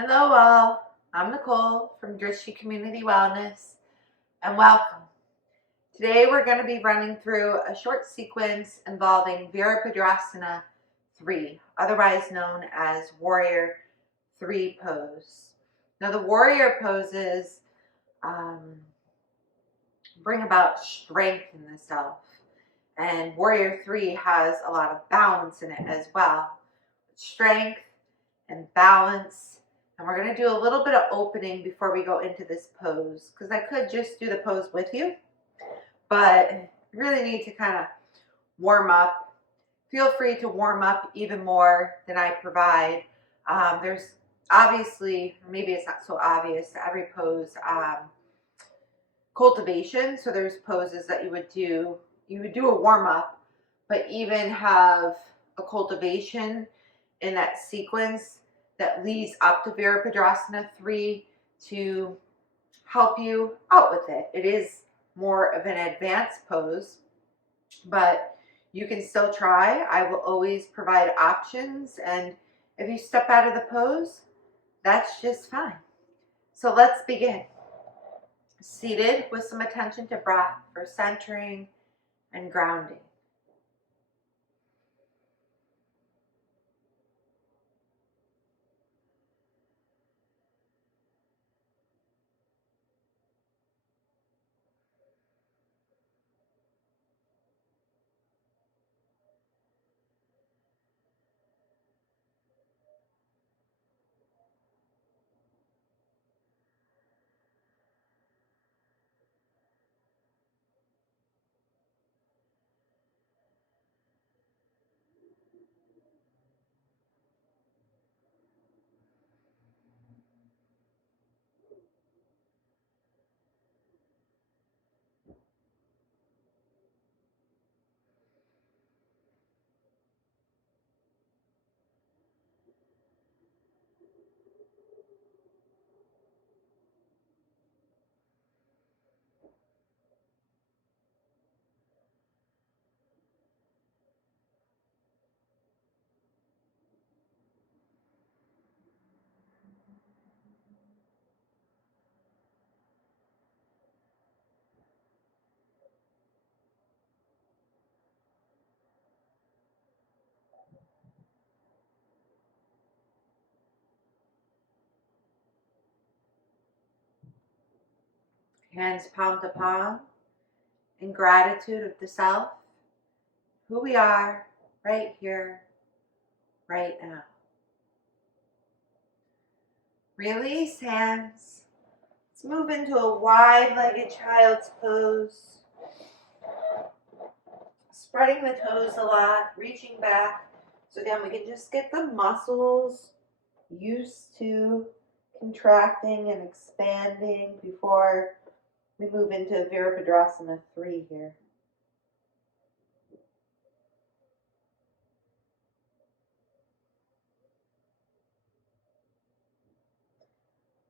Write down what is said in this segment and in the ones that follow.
Hello all, I'm Nicole from Drishti Community Wellness and welcome. Today we're going to be running through a short sequence involving Virabhadrasana III, otherwise known as Warrior III pose. Now the warrior poses bring about strength in the self, and Warrior III has a lot of balance in it as well. Strength and balance. And we're going to do a little bit of opening before we go into this pose, because I could just do the pose with you, but you really need to kind of warm up. Feel free to warm up even more than I provide. There's obviously, maybe it's not so obvious, every pose cultivation. So there's poses that you would do a warm up, but even have a cultivation in that sequence that leads up to Virabhadrasana 3 to help you out with it. It is more of an advanced pose, but you can still try. I will always provide options, and if you step out of the pose, that's just fine. So let's begin. Seated with some attention to breath for centering and grounding. Hands palm to palm in gratitude of the self, who we are right here, right now. Release hands. Let's move into a wide-legged child's pose. Spreading the toes a lot, reaching back. So again, we can just get the muscles used to contracting and expanding before we move into Virabhadrasana 3 here.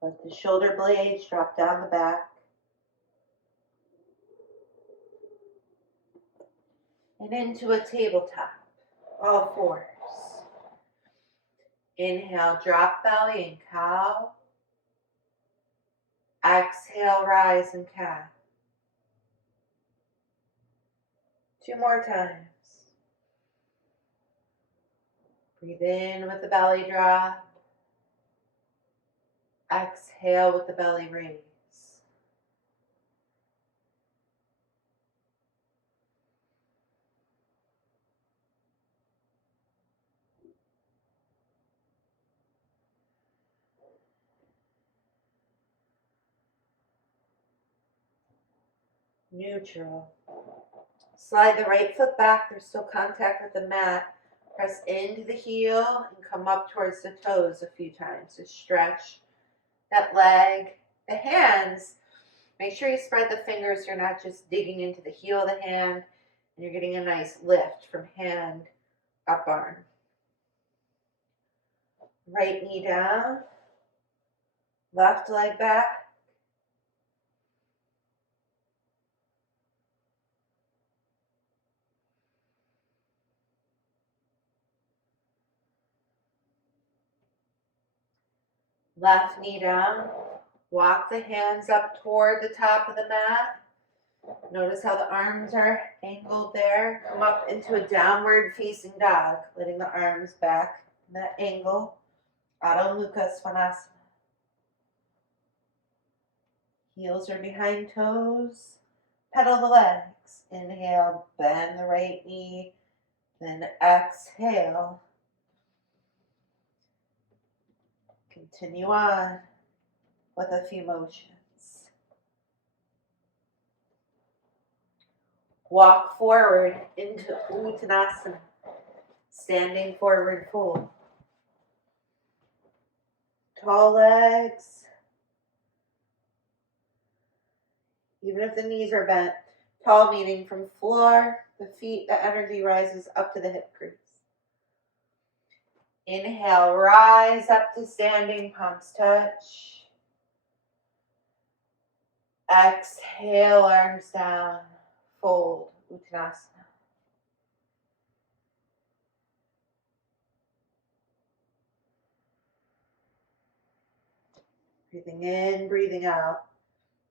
Let the shoulder blades drop down the back. And into a tabletop, all fours. Inhale, drop belly and cow. Exhale, rise and cat. 2 more times. Breathe in with the belly drop. Exhale with the belly raise. Neutral. Slide the right foot back. There's still contact with the mat. Press into the heel and come up towards the toes a few times. So stretch that leg. The hands, make sure you spread the fingers. You're not just digging into the heel of the hand, and you're getting a nice lift from hand up arm. Right knee down, left leg back. Left knee down. Walk the hands up toward the top of the mat. Notice how the arms are angled there. Come up into a downward facing dog, letting the arms back in that angle. Adho Mukha Svanasana. Heels are behind toes. Pedal the legs. Inhale, bend the right knee. Then exhale. Continue on with a few motions. Walk forward into Uttanasana, standing forward fold. Tall legs, even if the knees are bent. Tall meaning from floor, the feet, the energy rises up to the hip crease. Inhale, rise up to standing, palms touch. Exhale, arms down, fold, Uttanasana. Breathing in, breathing out.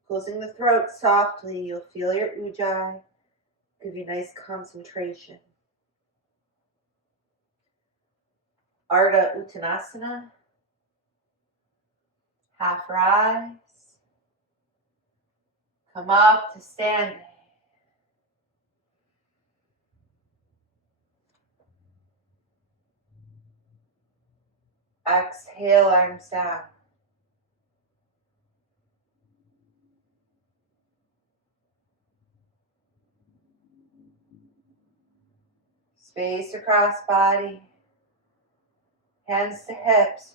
Closing the throat softly, you'll feel your ujjayi. Give you nice concentration. Ardha Uttanasana. Half rise. Come up to standing. Exhale, arms down. Space across body. Hands to hips.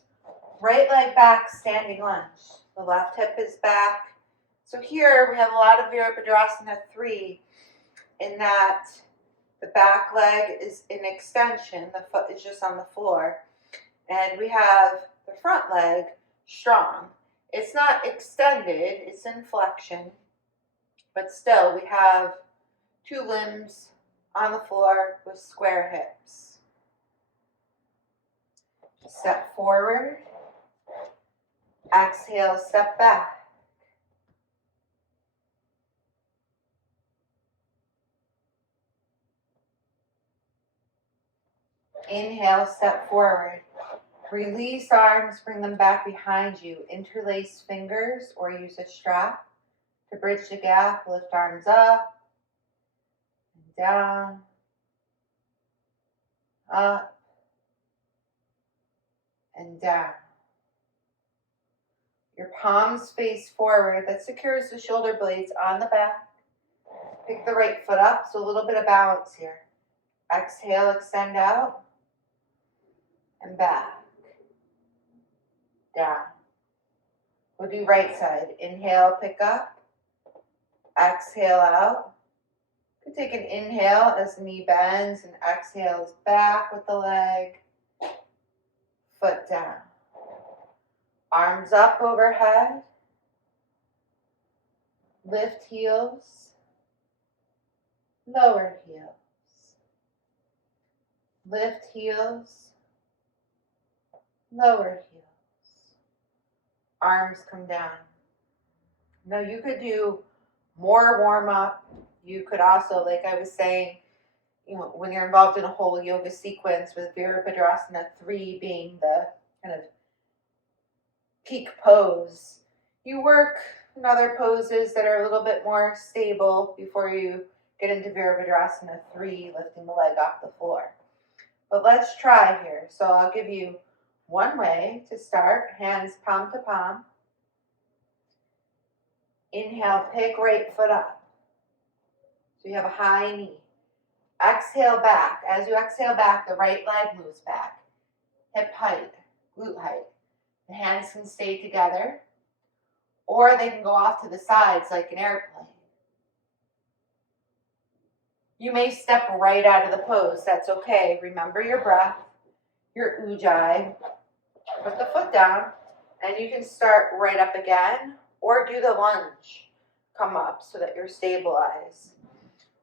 Right leg back, standing lunge. The left hip is back. So here we have a lot of Virabhadrasana III in that the back leg is in extension. The foot is just on the floor. And we have the front leg strong. It's not extended, it's in flexion. But still, we have two limbs on the floor with square hips. Step forward. Exhale, step back. Inhale, step forward. Release arms, bring them back behind you. Interlace fingers or use a strap to bridge the gap. Lift arms up and down, up and down. Your palms face forward. That secures the shoulder blades on the back. Pick the right foot up, so a little bit of balance here. Exhale, extend out and back. Down. We'll do right side. Inhale, pick up. Exhale out. You can take an inhale as the knee bends and exhales back with the leg. Foot down. Arms up overhead. Lift heels. Lower heels. Lift heels. Lower heels. Arms come down. Now you could do more warm up. You could also, like I was saying, when you're involved in a whole yoga sequence with Virabhadrasana III being the kind of peak pose, you work in other poses that are a little bit more stable before you get into Virabhadrasana III, lifting the leg off the floor. But let's try here. So I'll give you one way to start, hands palm to palm. Inhale, pick right foot up. So you have a high knee. Exhale back. As you exhale back, the right leg moves back. Hip height, glute height. The hands can stay together, or they can go off to the sides like an airplane. You may step right out of the pose. That's okay. Remember your breath, your ujjayi. Put the foot down, and you can start right up again, or do the lunge. Come up so that you're stabilized.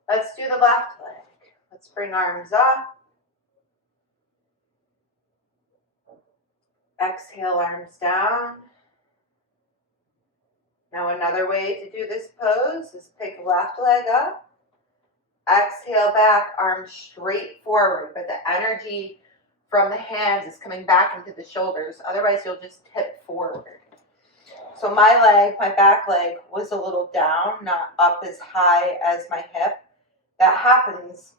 Let's do the left leg. Let's bring arms up. Exhale, arms down. Now another way to do this pose is pick left leg up, exhale back, arms straight forward, but the energy from the hands is coming back into the shoulders. Otherwise, you'll just tip forward. So my back leg was a little down, not up as high as my hip. That happens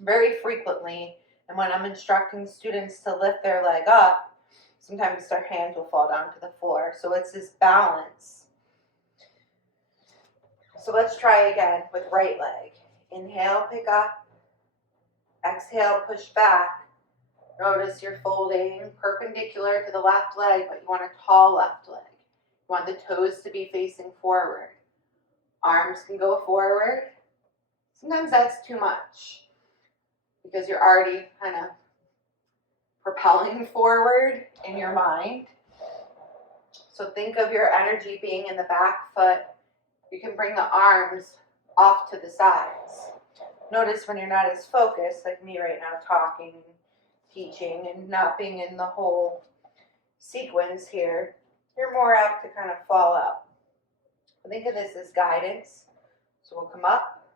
very frequently. And when I'm instructing students to lift their leg up, sometimes their hands will fall down to the floor. So it's this balance. So let's try again with right leg. Inhale, pick up. Exhale, push back. Notice you're folding perpendicular to the left leg, but you want a tall left leg. You want the toes to be facing forward. Arms can go forward. Sometimes that's too much because you're already kind of propelling forward in your mind. So think of your energy being in the back foot. You can bring the arms off to the sides. Notice when you're not as focused, like me right now, talking, teaching, and not being in the whole sequence here, you're more apt to kind of fall out. Think of this as guidance. So we'll come up,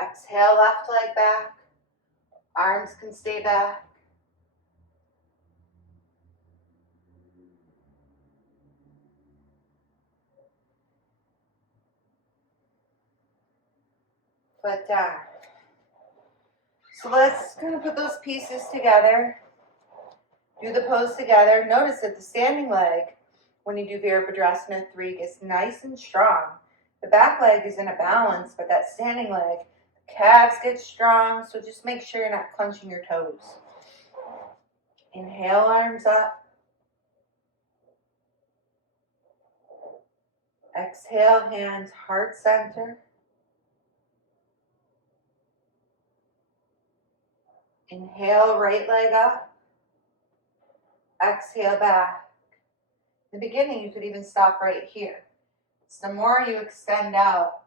exhale, left leg back, arms can stay back. Foot down. So let's kind of put those pieces together. Do the pose together. Notice that the standing leg, when you do Virabhadrasana III, gets nice and strong. The back leg is in a balance, but that standing leg, calves get strong, so just make sure you're not clenching your toes. Inhale, arms up. Exhale, hands heart center. Inhale, right leg up. Exhale, back. In the beginning, you could even stop right here. So the more you extend out,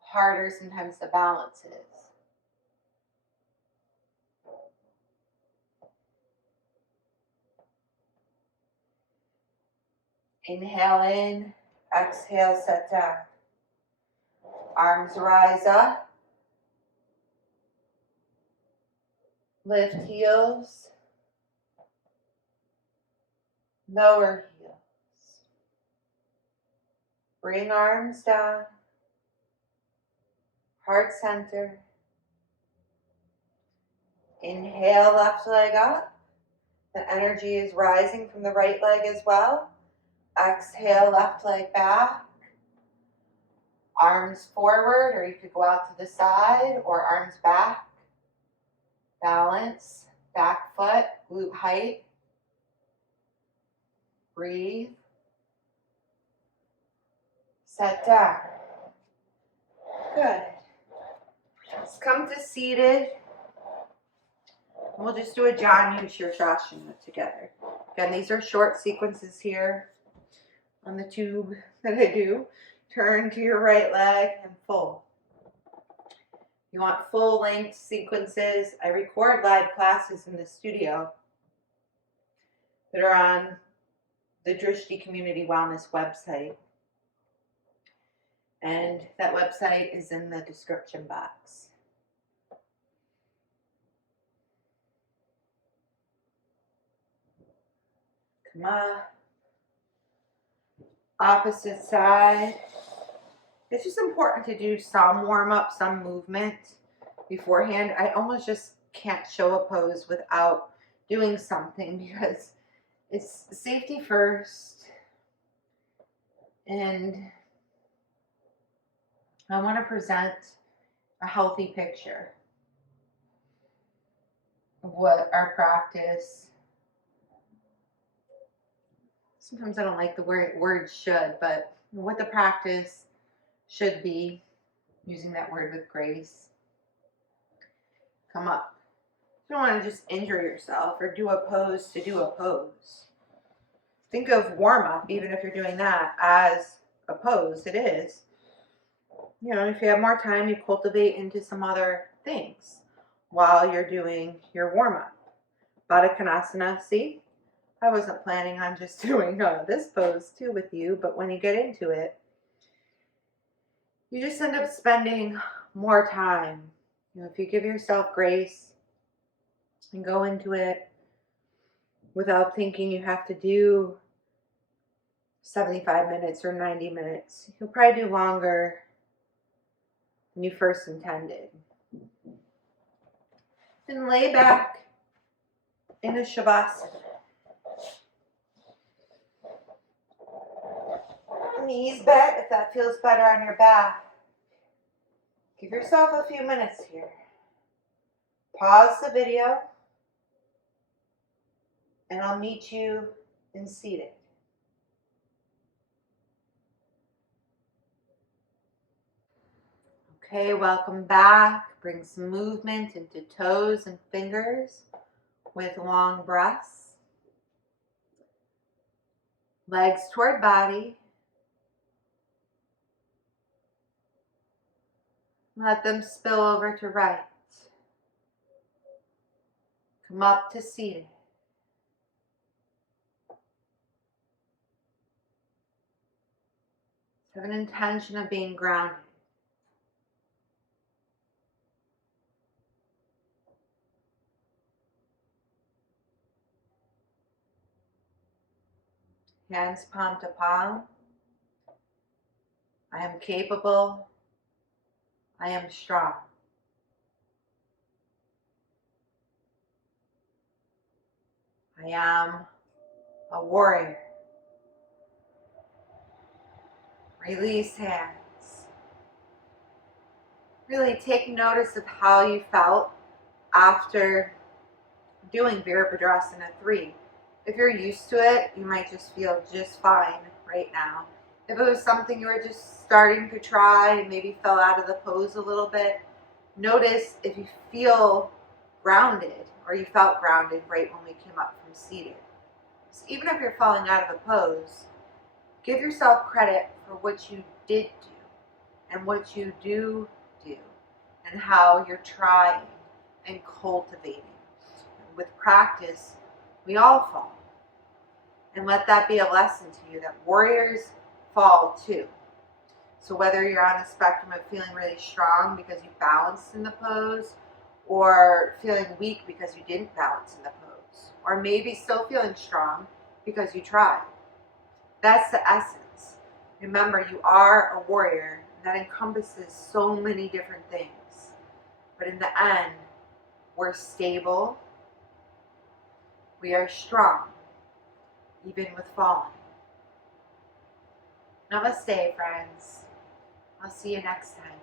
the harder sometimes the balance is. Inhale in, exhale, set down. Arms rise up. Lift heels. Lower heels. Bring arms down. Heart center. Inhale, left leg up. The energy is rising from the right leg as well. Exhale, left leg back. Arms forward, or you could go out to the side, or arms back. Balance, back foot, glute height. Breathe. Set down. Good. Let's come to seated. We'll just do a Janu Shirshasana together. Again, these are short sequences here on the tube that I do. Turn to your right leg and fold. You want full length sequences. I record live classes in the studio that are on the Drishti Community Wellness website. And that website is in the description box. Come up. Opposite side. It's just important to do some warm-up, some movement beforehand. I almost just can't show a pose without doing something because it's safety first. And I want to present a healthy picture of what our practice, sometimes I don't like the word should, but what the practice should be, using that word with grace. Come up. You don't want to just injure yourself or do a pose to do a pose. Think of warm-up, even if you're doing that, as a pose. It is. You know, if you have more time, you cultivate into some other things while you're doing your warm-up. Baddha Konasana, see? I wasn't planning on just doing this pose too with you, but when you get into it, you just end up spending more time. If you give yourself grace and go into it without thinking you have to do 75 minutes or 90 minutes, you'll probably do longer than you first intended. And lay back in a Shavasana. Knees bent if that feels better on your back. Give yourself a few minutes here. Pause the video, and I'll meet you in seated. Okay, welcome back. Bring some movement into toes and fingers with long breaths. Legs toward body. Let them spill over to right. Come up to seated. Have an intention of being grounded. Hands palm to palm. I am capable. I am strong. I am a warrior. Release hands. Really take notice of how you felt after doing Virabhadrasana III. If you're used to it, you might just feel just fine right now. If it was something you were just starting to try and maybe fell out of the pose a little bit, notice if you feel grounded or you felt grounded right when we came up from seated. So even if you're falling out of the pose, give yourself credit for what you did do and what you do and how you're trying and cultivating. With practice, we all fall. And let that be a lesson to you that warriors fall too. So whether you're on the spectrum of feeling really strong because you balanced in the pose, or feeling weak because you didn't balance in the pose, or maybe still feeling strong because you tried. That's the essence. Remember, you are a warrior, and that encompasses so many different things. But in the end, we're stable, we are strong, even with falling. Namaste, friends. I'll see you next time.